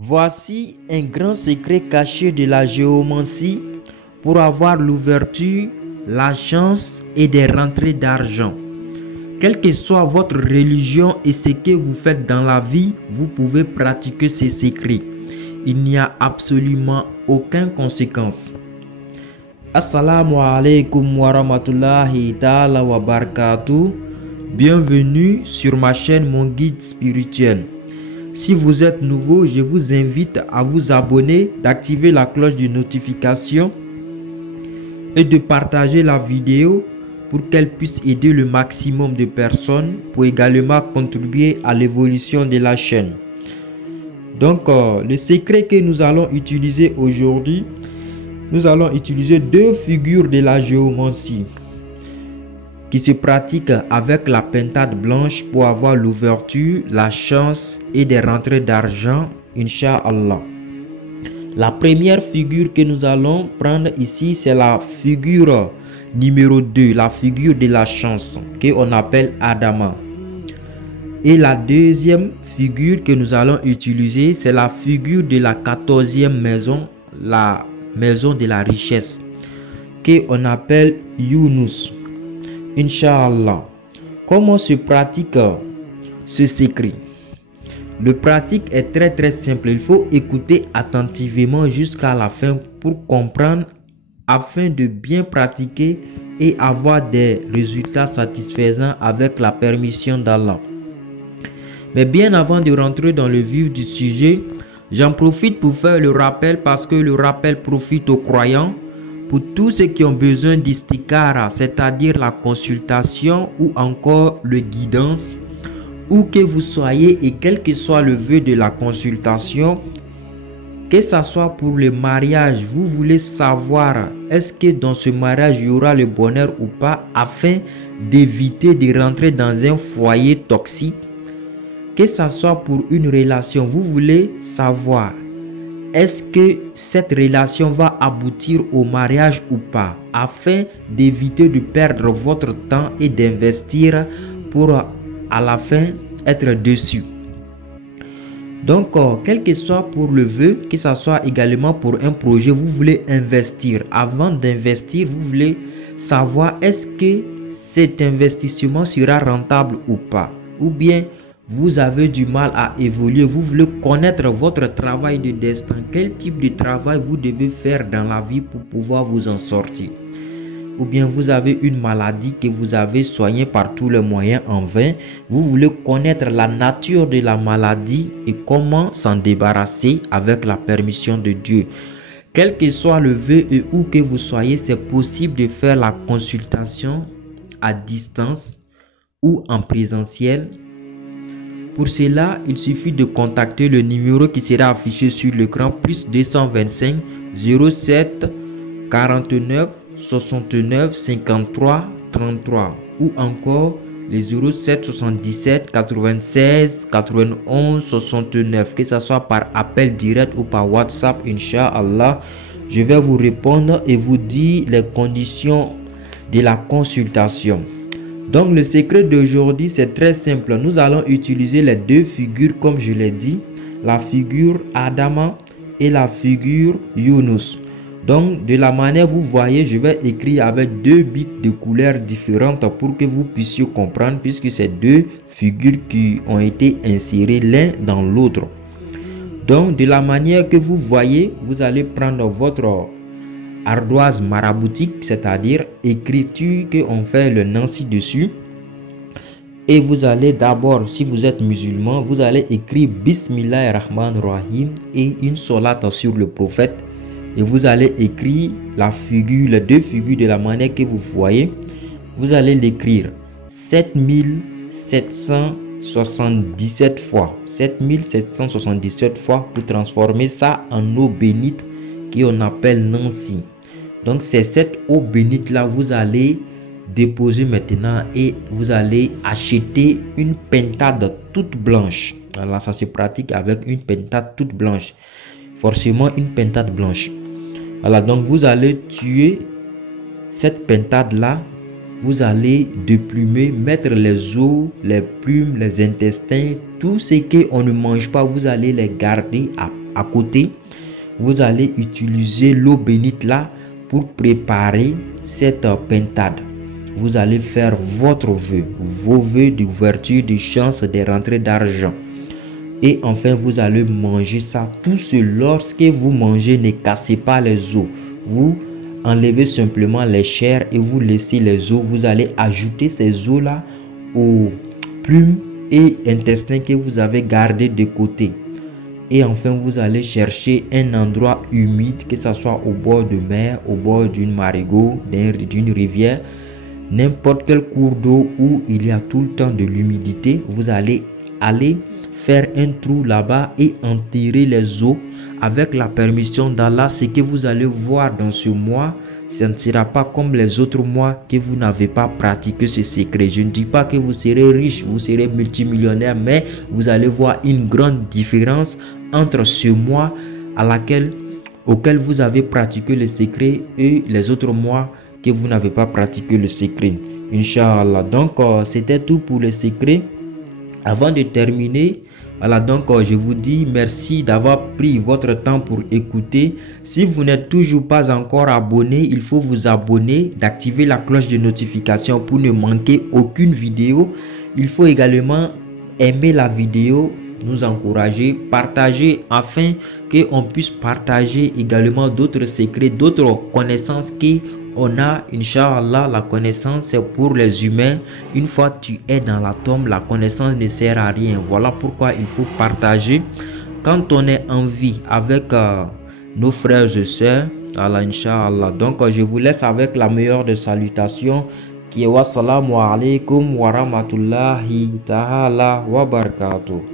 Voici un grand secret caché de la géomancie pour avoir l'ouverture, la chance et des rentrées d'argent. Quelle que soit votre religion et ce que vous faites dans la vie, vous pouvez pratiquer ces secrets. Il n'y a absolument aucune conséquence. Assalamu alaikum wa rahmatullahi ta'ala wa barakatuh. Bienvenue sur ma chaîne Mon Guide Spirituel. Si vous êtes nouveau, je vous invite à vous abonner, d'activer la cloche de notification et de partager la vidéo pour qu'elle puisse aider le maximum de personnes pour également contribuer à l'évolution de la chaîne. Donc, le secret que nous allons utiliser aujourd'hui, nous allons utiliser deux figures de la géomancie qui se pratiquent avec la pentade blanche pour avoir l'ouverture, la chance et des rentrées d'argent, Inch'Allah. La première figure que nous allons prendre ici, c'est la figure numéro 2, la figure de la chance, qu'on appelle Adama. Et la deuxième figure que nous allons utiliser, c'est la figure de la 14e maison, la maison de la richesse, qu'on appelle Yunus. Inch'Allah. Comment se pratique ce secret? Le pratique est très simple. Il faut écouter attentivement jusqu'à la fin pour comprendre afin de bien pratiquer et avoir des résultats satisfaisants avec la permission d'Allah. Mais bien avant de rentrer dans le vif du sujet, j'en profite pour faire le rappel parce que le rappel profite aux croyants. Pour tous ceux qui ont besoin d'istikara, c'est-à-dire la consultation ou encore le guidance, où que vous soyez et quel que soit le vœu de la consultation, que ce soit pour le mariage, vous voulez savoir est-ce que dans ce mariage il y aura le bonheur ou pas afin d'éviter de rentrer dans un foyer toxique, que ce soit pour une relation, vous voulez savoir est-ce que cette relation va aboutir au mariage ou pas, afin d'éviter de perdre votre temps et d'investir pour à la fin être déçu. Donc, quel que soit pour le vœu, que ce soit également pour un projet, vous voulez investir. Avant d'investir, vous voulez savoir est-ce que cet investissement sera rentable ou pas. Ou bien, vous avez du mal à évoluer, vous voulez connaître votre travail de destin, quel type de travail vous devez faire dans la vie pour pouvoir vous en sortir. Ou bien vous avez une maladie que vous avez soignée par tous les moyens en vain, vous voulez connaître la nature de la maladie et comment s'en débarrasser avec la permission de Dieu. Quel que soit le vœu et où que vous soyez, c'est possible de faire la consultation à distance ou en présentiel. Pour cela, il suffit de contacter le numéro qui sera affiché sur l'écran plus 225 07 49 69 53 33 ou encore les 07 77 96 91 69, que ce soit par appel direct ou par WhatsApp. Inch'Allah, je vais vous répondre et vous dire les conditions de la consultation. Donc le secret d'aujourd'hui c'est très simple. Nous allons utiliser les deux figures comme je l'ai dit, la figure Adama et la figure Yunus. Donc de la manière vous voyez, je vais écrire avec deux bics de couleurs différentes pour que vous puissiez comprendre, puisque c'est deux figures qui ont été insérées l'un dans l'autre. Donc de la manière que vous voyez, vous allez prendre votre ardoise maraboutique, c'est-à-dire écriture qu'on fait le Nancy dessus, et vous allez d'abord, si vous êtes musulman, vous allez écrire Bismillahirrahmanirrahim et une solate sur le prophète, et vous allez écrire la figure, les deux figures de la manière que vous voyez. Vous allez l'écrire 7777 fois, 7777 fois pour transformer ça en eau bénite qu'on appelle Nancy. Donc c'est cette eau bénite là, vous allez déposer maintenant et vous allez acheter une pentade toute blanche. Alors ça se pratique avec une pentade toute blanche, forcément une pentade blanche. Voilà, donc vous allez tuer cette pentade là, vous allez déplumer, mettre les os, les plumes, les intestins, tout ce qu'on ne mange pas, vous allez les garder à à côté, vous allez utiliser l'eau bénite là pour préparer cette pentade. Vous allez faire votre vœu, vos vœux d'ouverture, de chance, de rentrée d'argent. Et enfin, vous allez manger ça. Tout ce, lorsque vous mangez, ne cassez pas les os. Vous enlevez simplement les chairs et vous laissez les os. Vous allez ajouter ces os là aux plumes et intestins que vous avez gardés de côté. Et enfin, vous allez chercher un endroit humide, que ce soit au bord de mer, au bord d'une marigot, d'une rivière, n'importe quel cours d'eau où il y a tout le temps de l'humidité. Vous allez aller faire un trou là-bas et enterrer les os avec la permission d'Allah. Ce que vous allez voir dans ce mois, ce ne sera pas comme les autres mois que vous n'avez pas pratiqué ce secret. Je ne dis pas que vous serez riche, vous serez multimillionnaire, mais vous allez voir une grande différence entre ce mois auquel vous avez pratiqué le secret et les autres mois que vous n'avez pas pratiqué le secret. Inch'Allah. Donc, c'était tout pour le secret. Avant de terminer, voilà, donc je vous dis merci d'avoir pris votre temps pour écouter. Si vous n'êtes toujours pas encore abonné, il faut vous abonner, d'activer la cloche de notification pour ne manquer aucune vidéo. Il faut également aimer la vidéo, nous encourager, partager afin qu'on puisse partager également d'autres secrets, d'autres connaissances qu'on a. Inch'Allah, la connaissance c'est pour les humains. Une fois tu es dans la tombe, la connaissance ne sert à rien. Voilà pourquoi il faut partager quand on est en vie avec nos frères et sœurs. Allah, Inch'Allah. Donc je vous laisse avec la meilleure des salutations qui est wassalamu alaikum wa rahmatullahi ta'ala wa barakatuh.